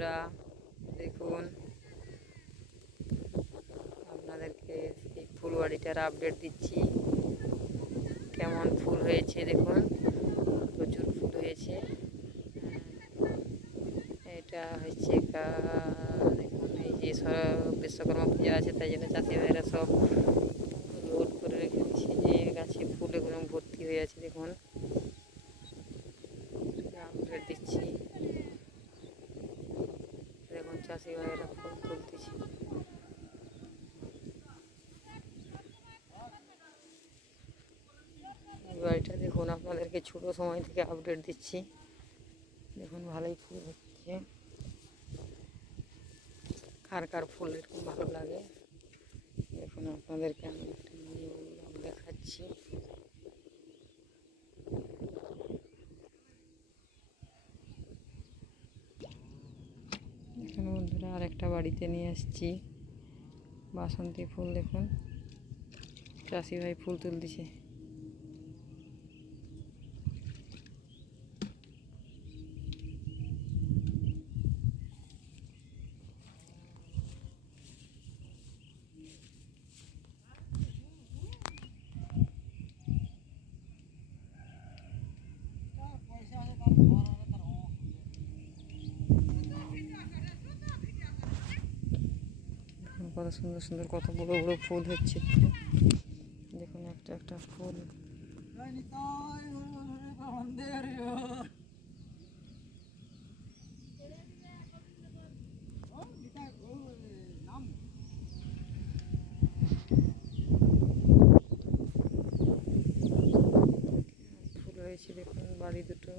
বন্ধুরা, দেখুন আপনাদেরকে এই ফুলবাড়িটার আপডেট দিচ্ছি। কেমন ফুল হয়েছে দেখুন, প্রচুর ফুল হয়েছে। এটা হচ্ছে দেখুন, এই যে বিশ্বকর্মা পূজা আছে, তাই জন্য চাষি ভাইরা সব লোড করে রেখে দিচ্ছে। যে গাছে ফুল এগুলো ভর্তি হয়ে আছে, দেখুন আপডেট দিচ্ছি। দেখুন চাষি ভাইয়েরা ফুল তুলতেছে। বাড়িটা দেখুন, আপনাদেরকে ছোট সময় থেকে আপডেট দিচ্ছি। দেখুন ভালোই ফুল হচ্ছে। কার কার ফুল এরকম ভালো লাগে দেখুন, আপনাদেরকে আমি একটা দেখাচ্ছি। এখানে বন্ধুরা আরেকটা বাড়িতে নিয়ে আসছি বাসন্তী ফুল। দেখুন চাষি ভাই ফুল তুলতেছে। কত সুন্দর সুন্দর, কত বড় বড় ফুল হচ্ছে। দেখুন একটা একটা ফুল। ফুল হয়েছে দেখুন, বাড়ি দুটো।